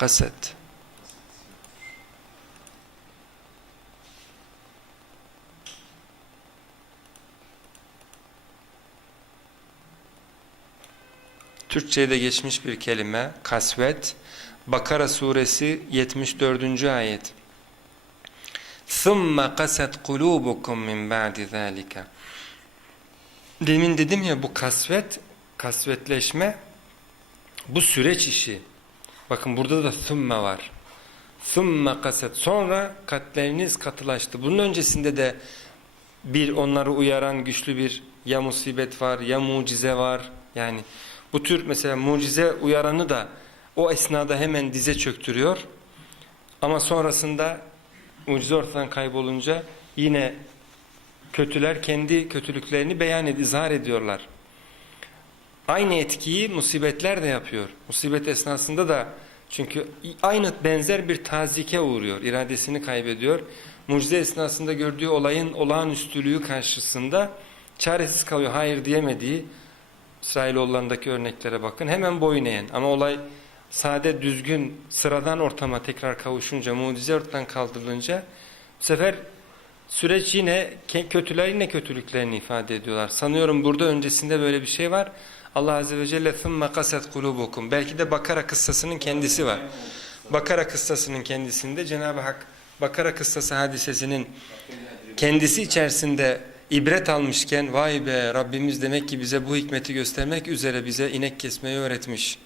kaset. Türkçe'ye de geçmiş bir kelime kasvet. Bakara suresi 74. ayet. ثُمَّ قَسَتْ قُلُوبُكُمْ مِنْ بَعْدِ ذَٰلِكَ Demin dedim ya bu kasvet, kasvetleşme bu süreç işi. Bakın burada da thumme var. Thumme kaset. Sonra kalpleriniz katılaştı. Bunun öncesinde de bir onları uyaran güçlü bir ya musibet var ya mucize var. Yani bu tür mesela mucize uyaranı da o esnada hemen dize çöktürüyor. Ama sonrasında mucize ortadan kaybolunca yine kötüler kendi kötülüklerini beyan ed izhar ediyorlar. Aynı etkiyi musibetler de yapıyor. Musibet esnasında da çünkü aynı benzer bir tazike uğruyor. iradesini kaybediyor. Mucize esnasında gördüğü olayın olağanüstülüğü karşısında çaresiz kalıyor. Hayır diyemediği İsrailoğullarındaki örneklere bakın. Hemen boyun eğen. Ama olay sade, düzgün, sıradan ortama tekrar kavuşunca, mucize ortadan kaldırılınca bu sefer süreç yine kötüler yine kötülüklerini ifade ediyorlar. Sanıyorum burada öncesinde böyle bir şey var. Allah Azze ve Celle ثُمَّ قَسَتْ قُلُوبُكُمْ Belki de Bakara kıssasının kendisi var. Bakara kıssasının kendisinde Cenab-ı Hak Bakara kıssası hadisesinin kendisi içerisinde ibret almışken vay be Rabbimiz demek ki bize bu hikmeti göstermek üzere bize inek kesmeyi öğretmiş.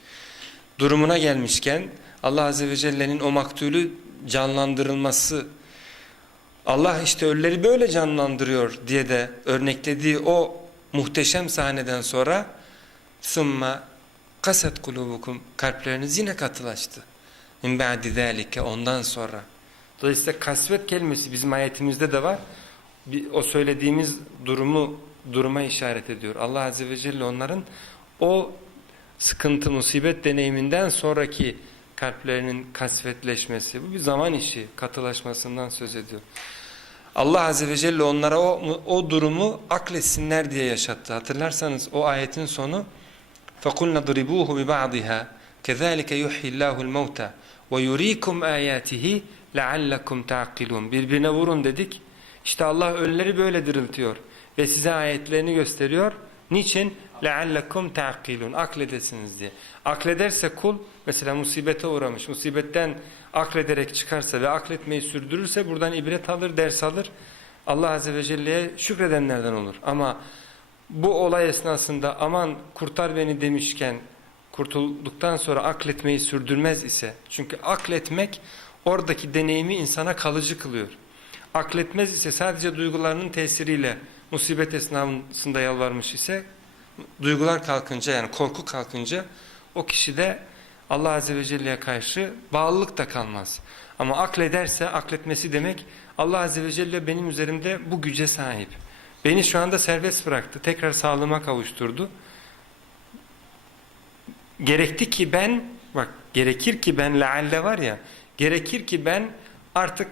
Durumuna gelmişken Allah Azze ve Celle'nin o maktulü canlandırılması Allah işte ölüleri böyle canlandırıyor diye de örneklediği o muhteşem sahneden sonra sımma kaset kulubukum kalpleriniz yine katılaştı. Min ba'di zâlike ondan sonra. Dolayısıyla kasvet kelimesi bizim ayetimizde de var. O söylediğimiz durumu duruma işaret ediyor. Allah Azze ve Celle onların o sıkıntı, musibet deneyiminden sonraki kalplerinin kasvetleşmesi. Bu bir zaman işi, katılaşmasından söz ediyor. Allah Azze ve Celle onlara o, o durumu akletsinler diye yaşattı. Hatırlarsanız o ayetin sonu فَقُلْنَ ضْرِبُوهُ بِبَعْضِهَا كَذَٰلِكَ يُحْيِ اللّٰهُ الْمَوْتَى وَيُر۪يكُمْ آيَاتِهِ لَعَلَّكُمْ تَعْقِلُونَ Birbirine vurun dedik. İşte Allah ölüleri böyle diriltiyor ve size ayetlerini gösteriyor. Niçin? لَعَلَّكُمْ تَعْقِلُونَ Akledesiniz diye. Aklederse kul mesela musibete uğramış. Musibetten aklederek çıkarsa ve akletmeyi sürdürürse buradan ibret alır, ders alır. Allah Azze ve Celle'ye şükredenlerden olur. Ama bu olay esnasında aman kurtar beni demişken kurtulduktan sonra akletmeyi sürdürmez ise çünkü akletmek oradaki deneyimi insana kalıcı kılıyor. Akletmez ise sadece duygularının tesiriyle musibet esnasında yalvarmış ise duygular kalkınca yani korku kalkınca o kişide Allah Azze ve Celle'ye karşı bağlılık da kalmaz. Ama aklederse akletmesi demek Allah Azze ve Celle benim üzerimde bu güce sahip. Beni şu anda serbest bıraktı. Tekrar sağlığıma kavuşturdu. Gerekti ki ben, bak gerekir ki ben lealle var ya, gerekir ki ben artık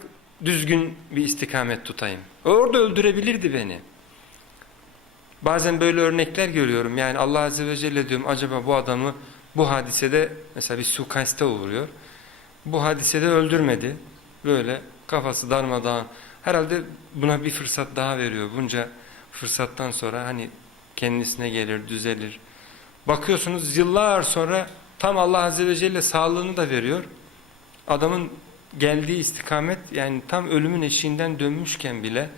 düzgün bir istikamet tutayım. Orada öldürebilirdi beni. Bazen böyle örnekler görüyorum. Yani Allah Azze ve Celle diyorum acaba bu adamı bu hadisede mesela bir suikaste uğruyor. Bu hadisede öldürmedi. Böyle kafası darmadağın. Herhalde buna bir fırsat daha veriyor. Bunca fırsattan sonra hani kendisine gelir, düzelir. Bakıyorsunuz yıllar sonra tam Allah Azze ve Celle sağlığını da veriyor. Adamın geldiği istikamet yani tam ölümün eşiğinden dönmüşken bile,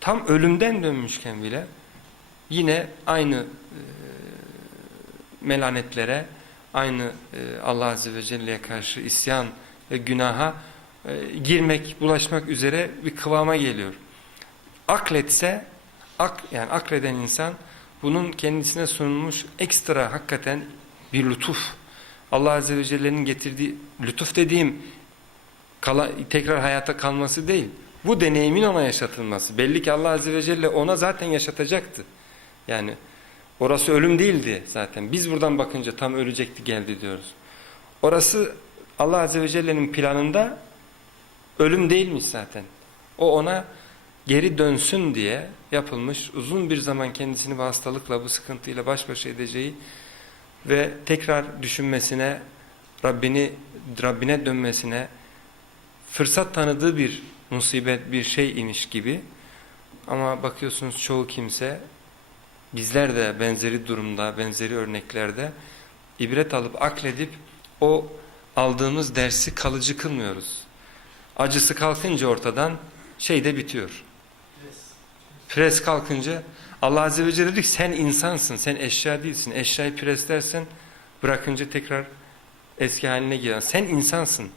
tam ölümden dönmüşken bile yine aynı e, melanetlere, aynı e, Allah Azze ve Celle'ye karşı isyan ve günaha e, girmek, bulaşmak üzere bir kıvama geliyor. Akletse, ak, yani akleden insan bunun kendisine sunulmuş ekstra hakikaten bir lütuf. Allah Azze ve Celle'nin getirdiği lütuf dediğim kala, tekrar hayata kalması değil. Bu deneyimin ona yaşatılması. Belli ki Allah Azze ve Celle ona zaten yaşatacaktı. Yani orası ölüm değildi zaten. Biz buradan bakınca tam ölecekti geldi diyoruz. Orası Allah Azze ve Celle'nin planında ölüm değilmiş zaten. O ona geri dönsün diye yapılmış uzun bir zaman kendisini bu hastalıkla bu sıkıntıyla baş başa edeceği ve tekrar düşünmesine Rabbini Rabbine dönmesine fırsat tanıdığı bir musibet, bir şey imiş gibi. Ama bakıyorsunuz çoğu kimse bizler de benzeri durumda, benzeri örneklerde ibret alıp akledip o aldığımız dersi kalıcı kılmıyoruz. Acısı kalkınca ortadan şey de bitiyor. Pres kalkınca Allah Azze ve Celle diyor ki sen insansın, sen eşya değilsin. Eşyayı preslersen bırakınca tekrar eski haline gelen. Sen insansın.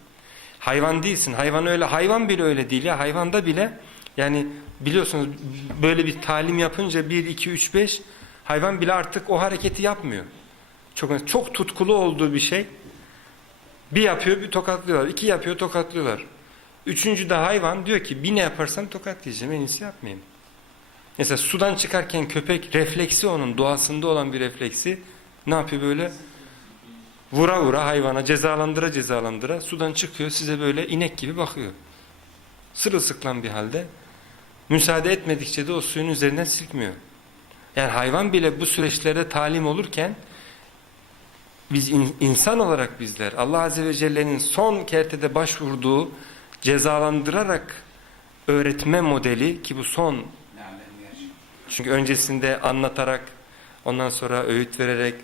Hayvan değilsin. Hayvan öyle, hayvan bile öyle değil ya. Hayvanda bile yani biliyorsunuz böyle bir talim yapınca 1, 2, 3, 5 hayvan bile artık o hareketi yapmıyor. Çok, çok tutkulu olduğu bir şey. Bir yapıyor bir tokatlıyorlar. iki yapıyor tokatlıyorlar. Üçüncü de hayvan diyor ki bir ne yaparsam tokatlayacağım en iyisi yapmayayım. Mesela sudan çıkarken köpek refleksi onun doğasında olan bir refleksi ne yapıyor böyle? Vura vura hayvana cezalandıra cezalandıra sudan çıkıyor size böyle inek gibi bakıyor. Sırılsıklam bir halde. Müsaade etmedikçe de o suyun üzerinden silkmiyor. Yani hayvan bile bu süreçlerde talim olurken biz in, insan olarak bizler Allah Azze ve Celle'nin son kertede başvurduğu cezalandırarak öğretme modeli ki bu son çünkü öncesinde anlatarak ondan sonra öğüt vererek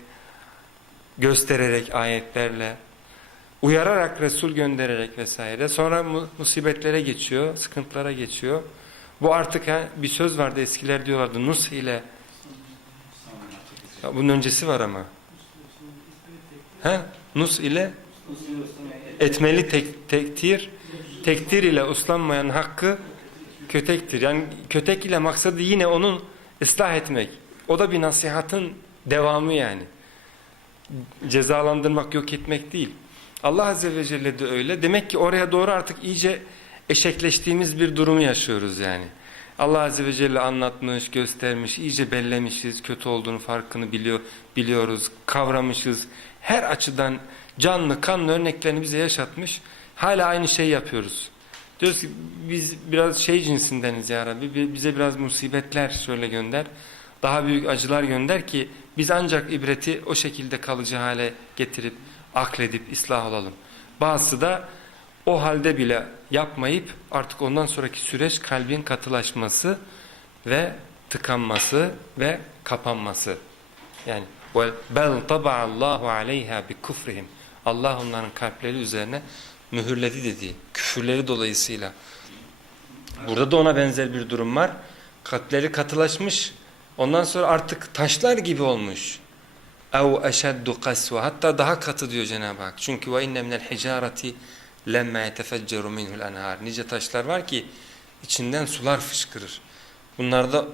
göstererek ayetlerle uyararak Resul göndererek vesaire. Sonra mu musibetlere geçiyor sıkıntılara geçiyor. Bu artık ha, bir söz vardı eskiler diyorlardı nus ile. Ya bunun öncesi var ama. He? Nus ile etmeli tek, tektir, tektir ile uslanmayan hakkı kötektir. Yani kötek ile maksadı yine onun ıslah etmek. O da bir nasihatın devamı yani. Cezalandırmak, yok etmek değil. Allah Azze ve Celle de öyle. Demek ki oraya doğru artık iyice eşekleştiğimiz bir durumu yaşıyoruz yani. Allah Azze ve Celle anlatmış, göstermiş, iyice bellemişiz, kötü olduğunu farkını biliyor, biliyoruz, kavramışız. Her açıdan canlı, kanlı örneklerini bize yaşatmış. Hala aynı şeyi yapıyoruz. Diyoruz ki biz biraz şey cinsindeniz ya Rabbi, bize biraz musibetler şöyle gönder. Daha büyük acılar gönder ki biz ancak ibreti o şekilde kalıcı hale getirip, akledip, ıslah olalım. Bazısı da o halde bile yapmayıp artık ondan sonraki süreç kalbin katılaşması ve tıkanması ve kapanması. Yani bel taba'allahu aleyha bi kufrihim. Allah onların kalpleri üzerine mühürledi dediği küfürleri dolayısıyla. Burada da ona benzer bir durum var. Kalpleri katılaşmış. Ondan sonra artık taşlar gibi olmuş. Ev eşeddu kasva. Hatta daha katı diyor Cenab-ı Hak. Çünkü ve inne minel hicareti lemme yetefecceru minhul enhar. Nice taşlar var ki içinden sular fışkırır. Bunlarda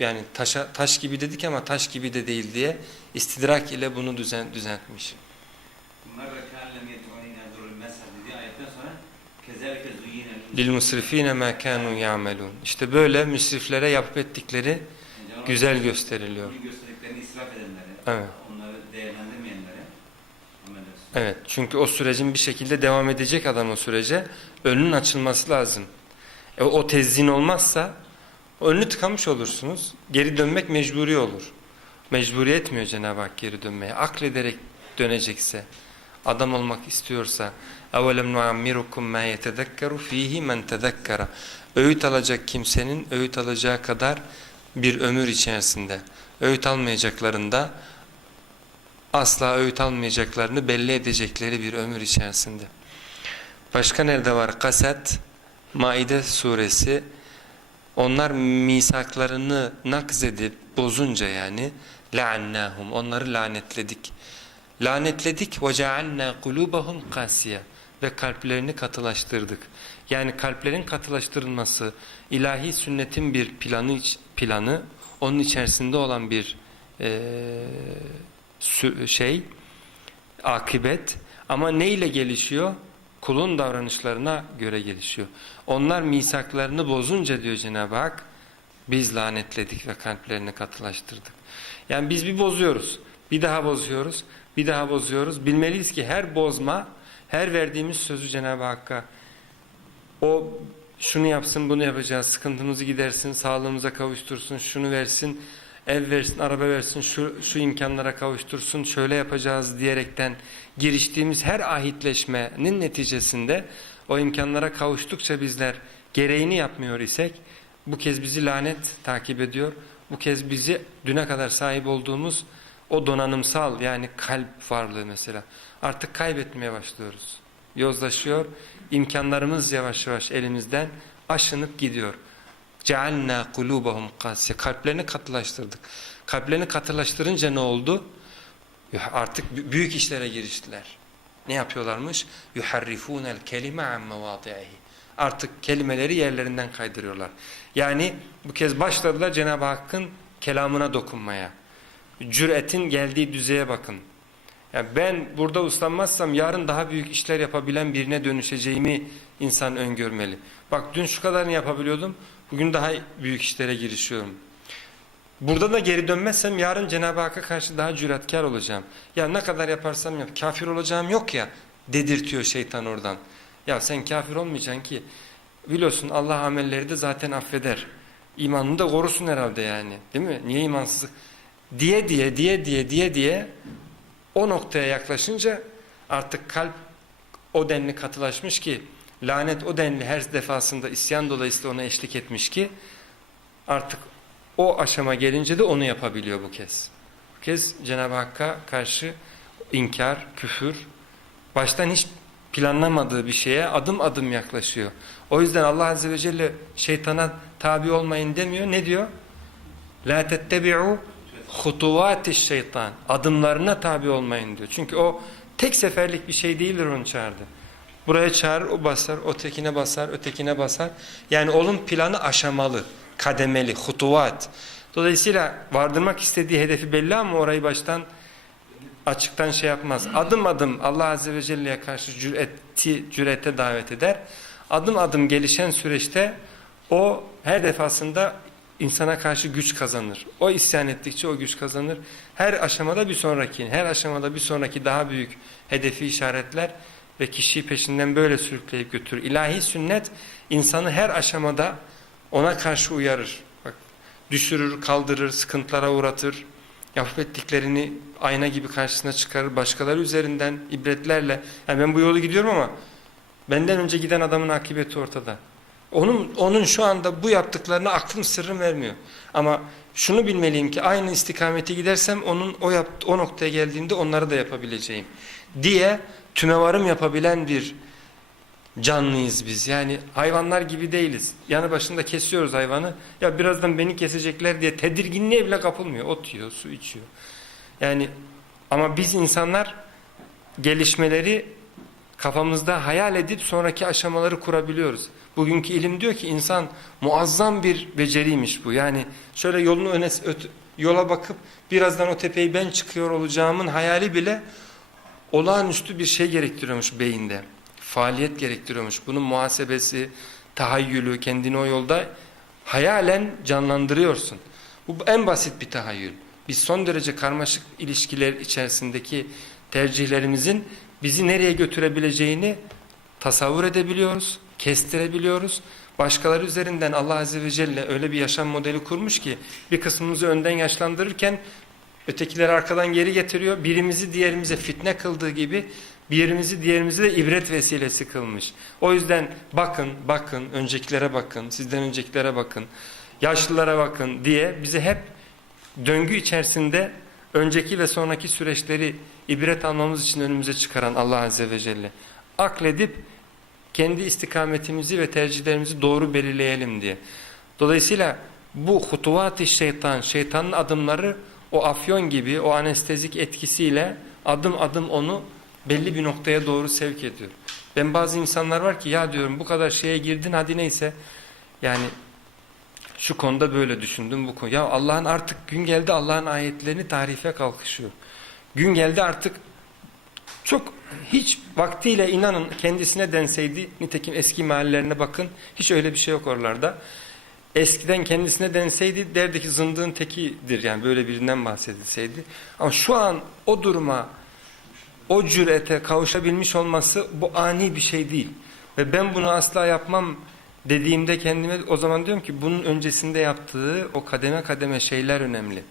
yani taşa, taş gibi dedik ama taş gibi de değil diye istidrak ile bunu düzen, düzeltmiş. Bunlar da musrifine ma kanu ya'melun. İşte böyle müsriflere yapıp ettikleri güzel gösteriliyor. Gösterdiklerini israf edenlere, Evet. onları değerlendirmeyenlere. Evet çünkü o sürecin bir şekilde devam edecek adam o sürece önünün açılması lazım. E, o tezyin olmazsa önünü tıkamış olursunuz. Geri dönmek mecburi olur. Mecburi etmiyor Cenab-ı Hak geri dönmeye. Aklederek dönecekse, adam olmak istiyorsa اَوَلَمْ نُعَمِّرُكُمْ مَا يَتَذَكَّرُ ف۪يهِ مَنْ تَذَكَّرَ Öğüt alacak kimsenin öğüt alacağı kadar bir ömür içerisinde. Öğüt almayacaklarında asla öğüt almayacaklarını belli edecekleri bir ömür içerisinde. Başka nerede var? Kaset, Maide suresi. Onlar misaklarını nakz edip bozunca yani لَعَنَّاهُمْ Onları lanetledik. Lanetledik وَجَعَلْنَا قُلُوبَهُمْ قَاسِيَ ve kalplerini katılaştırdık. Yani kalplerin katılaştırılması ilahi sünnetin bir planı planı onun içerisinde olan bir e, şey akibet ama ne ile gelişiyor? Kulun davranışlarına göre gelişiyor. Onlar misaklarını bozunca diyor Cenab-ı Hak biz lanetledik ve kalplerini katılaştırdık. Yani biz bir bozuyoruz, bir daha bozuyoruz, bir daha bozuyoruz. Bilmeliyiz ki her bozma, her verdiğimiz sözü Cenab-ı Hakk'a o şunu yapsın, bunu yapacağız, sıkıntımızı gidersin, sağlığımıza kavuştursun, şunu versin, ev versin, araba versin, şu, şu imkanlara kavuştursun, şöyle yapacağız diyerekten giriştiğimiz her ahitleşmenin neticesinde o imkanlara kavuştukça bizler gereğini yapmıyor isek bu kez bizi lanet takip ediyor. Bu kez bizi düne kadar sahip olduğumuz o donanımsal yani kalp varlığı mesela artık kaybetmeye başlıyoruz. Yozlaşıyor, imkanlarımız yavaş yavaş elimizden aşınıp gidiyor. Cealna kulubahum kasiye. Kalplerini katılaştırdık. Kalplerini katılaştırınca ne oldu? Artık bü- büyük işlere giriştiler. Ne yapıyorlarmış? Yuharrifunel kelime an mevadi'ihi. Artık kelimeleri yerlerinden kaydırıyorlar. Yani bu kez başladılar Cenab-ı Hakk'ın kelamına dokunmaya. Cüretin geldiği düzeye bakın. Yani ben burada uslanmazsam yarın daha büyük işler yapabilen birine dönüşeceğimi insan öngörmeli. Bak dün şu kadarını yapabiliyordum. Bugün daha büyük işlere girişiyorum. Burada da geri dönmezsem yarın Cenab-ı Hakk'a karşı daha cüretkar olacağım. Ya ne kadar yaparsam yap kafir olacağım yok ya dedirtiyor şeytan oradan. Ya sen kafir olmayacaksın ki. Biliyorsun Allah amelleri de zaten affeder. İmanını da korusun herhalde yani. Değil mi? Niye imansızlık? Diye diye diye diye diye diye o noktaya yaklaşınca artık kalp o denli katılaşmış ki lanet o denli her defasında isyan dolayısıyla ona eşlik etmiş ki artık o aşama gelince de onu yapabiliyor bu kez. Bu kez Cenab-ı Hakk'a karşı inkar, küfür, baştan hiç planlamadığı bir şeye adım adım yaklaşıyor. O yüzden Allah Azze ve Celle şeytana tabi olmayın demiyor. Ne diyor? La tettebi'u hutuvatiş şeytan. Adımlarına tabi olmayın diyor. Çünkü o tek seferlik bir şey değildir onu çağırdı. Buraya çağırır, o basar, ötekine basar, ötekine basar. Yani onun planı aşamalı, kademeli, hutuvat. Dolayısıyla vardırmak istediği hedefi belli ama orayı baştan açıktan şey yapmaz. Adım adım Allah Azze ve Celle'ye karşı cüreti, cürete davet eder. Adım adım gelişen süreçte o her defasında insana karşı güç kazanır. O isyan ettikçe o güç kazanır. Her aşamada bir sonraki, her aşamada bir sonraki daha büyük hedefi işaretler ve kişiyi peşinden böyle sürükleyip götürür. İlahi sünnet insanı her aşamada ona karşı uyarır. Bak, düşürür, kaldırır, sıkıntılara uğratır. Yapıp ettiklerini ayna gibi karşısına çıkarır. Başkaları üzerinden ibretlerle. Yani ben bu yolu gidiyorum ama benden önce giden adamın akıbeti ortada. Onun, onun şu anda bu yaptıklarına aklım sırrım vermiyor. Ama şunu bilmeliyim ki aynı istikamete gidersem onun o, yap, o noktaya geldiğinde onları da yapabileceğim. Diye tümevarım yapabilen bir canlıyız biz. Yani hayvanlar gibi değiliz. Yanı başında kesiyoruz hayvanı. Ya birazdan beni kesecekler diye tedirginliğe bile kapılmıyor. Ot yiyor, su içiyor. Yani ama biz insanlar gelişmeleri kafamızda hayal edip sonraki aşamaları kurabiliyoruz. Bugünkü ilim diyor ki insan muazzam bir beceriymiş bu. Yani şöyle yolunu öne yola bakıp birazdan o tepeyi ben çıkıyor olacağımın hayali bile olağanüstü bir şey gerektiriyormuş beyinde. Faaliyet gerektiriyormuş. Bunun muhasebesi, tahayyülü, kendini o yolda hayalen canlandırıyorsun. Bu en basit bir tahayyül. Biz son derece karmaşık ilişkiler içerisindeki tercihlerimizin bizi nereye götürebileceğini tasavvur edebiliyoruz, kestirebiliyoruz. Başkaları üzerinden Allah Azze ve Celle öyle bir yaşam modeli kurmuş ki bir kısmımızı önden yaşlandırırken ötekileri arkadan geri getiriyor. Birimizi diğerimize fitne kıldığı gibi birimizi diğerimizi de ibret vesilesi kılmış. O yüzden bakın, bakın, öncekilere bakın, sizden öncekilere bakın, yaşlılara bakın diye bizi hep döngü içerisinde önceki ve sonraki süreçleri ibret almamız için önümüze çıkaran Allah Azze ve Celle. Akledip kendi istikametimizi ve tercihlerimizi doğru belirleyelim diye. Dolayısıyla bu hutuvat-ı şeytan, şeytanın adımları o afyon gibi o anestezik etkisiyle adım adım onu belli bir noktaya doğru sevk ediyor. Ben bazı insanlar var ki ya diyorum bu kadar şeye girdin hadi neyse yani şu konuda böyle düşündüm bu konu. Ya Allah'ın artık gün geldi Allah'ın ayetlerini tarife kalkışıyor. Gün geldi artık çok hiç vaktiyle inanın kendisine denseydi nitekim eski mahallelerine bakın hiç öyle bir şey yok oralarda. Eskiden kendisine denseydi derdi ki zındığın tekidir yani böyle birinden bahsedilseydi. Ama şu an o duruma o cürete kavuşabilmiş olması bu ani bir şey değil. Ve ben bunu asla yapmam dediğimde kendime o zaman diyorum ki bunun öncesinde yaptığı o kademe kademe şeyler önemli.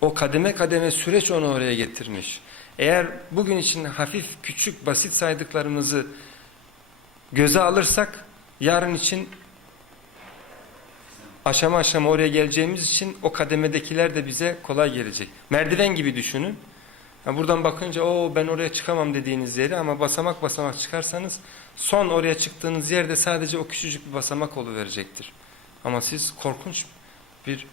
O kademe kademe süreç onu oraya getirmiş. Eğer bugün için hafif, küçük, basit saydıklarımızı göze alırsak yarın için aşama aşama oraya geleceğimiz için o kademedekiler de bize kolay gelecek. Merdiven gibi düşünün. Ya buradan bakınca o ben oraya çıkamam dediğiniz yeri ama basamak basamak çıkarsanız son oraya çıktığınız yerde sadece o küçücük bir basamak verecektir. Ama siz korkunç bir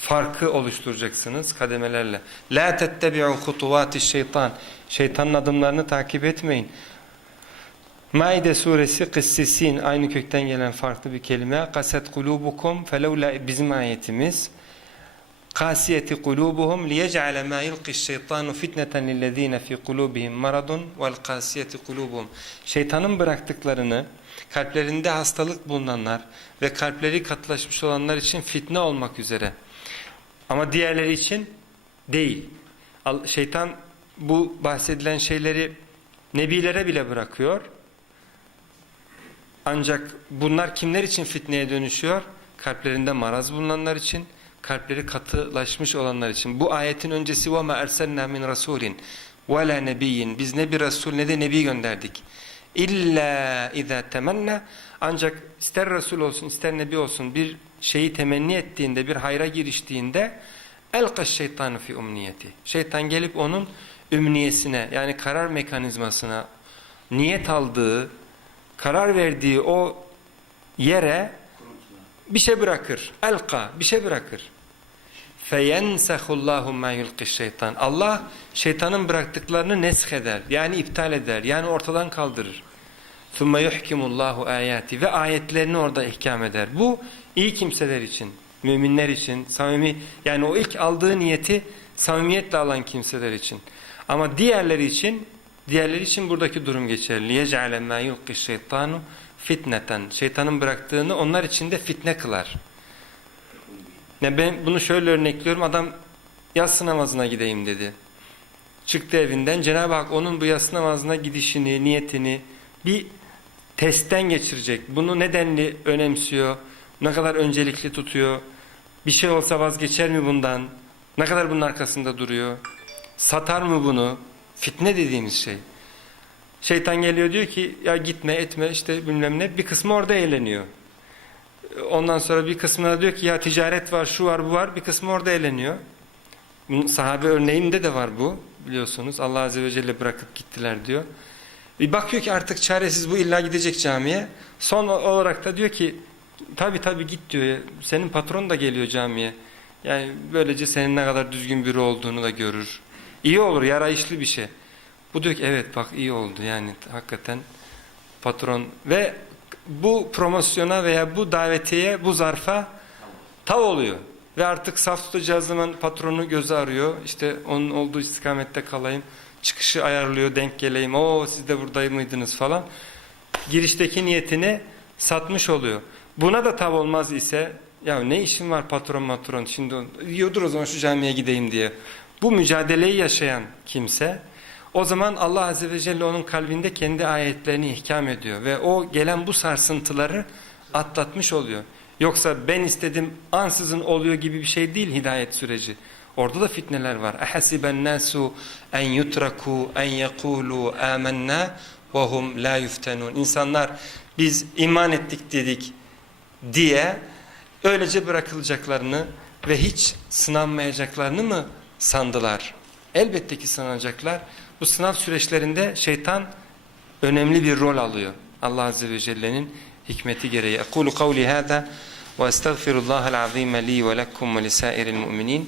farkı oluşturacaksınız kademelerle. La tettebi'u hutuvati şeytan. Şeytanın adımlarını takip etmeyin. Maide suresi kıssisin aynı kökten gelen farklı bir kelime. Kaset kulubukum felevla bizim ayetimiz. Kasiyeti kulubuhum liyec'ale ma yulqi's şeytanu fitneten lillezine fi kulubihim maradun vel kasiyeti kulubuhum. Şeytanın bıraktıklarını kalplerinde hastalık bulunanlar ve kalpleri katılaşmış olanlar için fitne olmak üzere. Ama diğerleri için değil. Al- Şeytan bu bahsedilen şeyleri nebilere bile bırakıyor. Ancak bunlar kimler için fitneye dönüşüyor? Kalplerinde maraz bulunanlar için, kalpleri katılaşmış olanlar için. Bu ayetin öncesi وَمَا اَرْسَلْنَا مِنْ رَسُولٍ وَلَا نَبِيٍّ Biz ne bir Resul ne de Nebi gönderdik. İlla اِذَا temenna Ancak ister Resul olsun ister Nebi olsun bir şeyi temenni ettiğinde, bir hayra giriştiğinde elkaş şeytanu fi umniyeti. Şeytan gelip onun ümniyesine yani karar mekanizmasına niyet aldığı, karar verdiği o yere bir şey bırakır. Elka bir şey bırakır. Feyensekullahu ma yulkiş şeytan. Allah şeytanın bıraktıklarını nesk eder. Yani iptal eder. Yani ortadan kaldırır. Thumma yuhkimullahu ayati ve ayetlerini orada ihkam eder. Bu iyi kimseler için, müminler için, samimi yani o ilk aldığı niyeti samimiyetle alan kimseler için. Ama diğerleri için diğerleri için buradaki durum geçerli. Yec'ale ma yulqi şeytanu fitneten. Şeytanın bıraktığını onlar için de fitne kılar. Ne ben bunu şöyle örnekliyorum. Adam yatsı namazına gideyim dedi. Çıktı evinden. Cenab-ı Hak onun bu yatsı namazına gidişini, niyetini bir testten geçirecek. Bunu nedenli önemsiyor? Ne kadar öncelikli tutuyor? Bir şey olsa vazgeçer mi bundan? Ne kadar bunun arkasında duruyor? Satar mı bunu? Fitne dediğimiz şey. Şeytan geliyor diyor ki ya gitme etme işte bilmem ne. Bir kısmı orada eğleniyor. Ondan sonra bir kısmına diyor ki ya ticaret var şu var bu var. Bir kısmı orada eğleniyor. Sahabe örneğinde de var bu biliyorsunuz. Allah Azze ve Celle bırakıp gittiler diyor. Bir bakıyor ki artık çaresiz bu illa gidecek camiye. Son olarak da diyor ki tabi tabi git diyor. Senin patron da geliyor camiye. Yani böylece senin ne kadar düzgün biri olduğunu da görür. İyi olur yarayışlı bir şey. Bu diyor ki evet bak iyi oldu yani hakikaten patron ve bu promosyona veya bu davetiye bu zarfa tav oluyor. Ve artık saf tutacağı zaman patronu gözü arıyor. İşte onun olduğu istikamette kalayım. Çıkışı ayarlıyor denk geleyim. O siz de burada mıydınız falan. Girişteki niyetini satmış oluyor. Buna da tav olmaz ise ya ne işin var patron matron şimdi yiyordur o zaman şu camiye gideyim diye. Bu mücadeleyi yaşayan kimse o zaman Allah Azze ve Celle onun kalbinde kendi ayetlerini ihkam ediyor ve o gelen bu sarsıntıları atlatmış oluyor. Yoksa ben istedim ansızın oluyor gibi bir şey değil hidayet süreci. Orada da fitneler var. Ehasiben nasu en yutraku en yekulu ve hum la yuftenun. İnsanlar biz iman ettik dedik diye öylece bırakılacaklarını ve hiç sınanmayacaklarını mı sandılar? Elbette ki sınanacaklar. Bu sınav süreçlerinde şeytan önemli bir rol alıyor. Allah Azze ve Celle'nin hikmeti gereği. Hâzâ ve estağfirullahal azîme li ve lekkum ve lisairil mu'minin.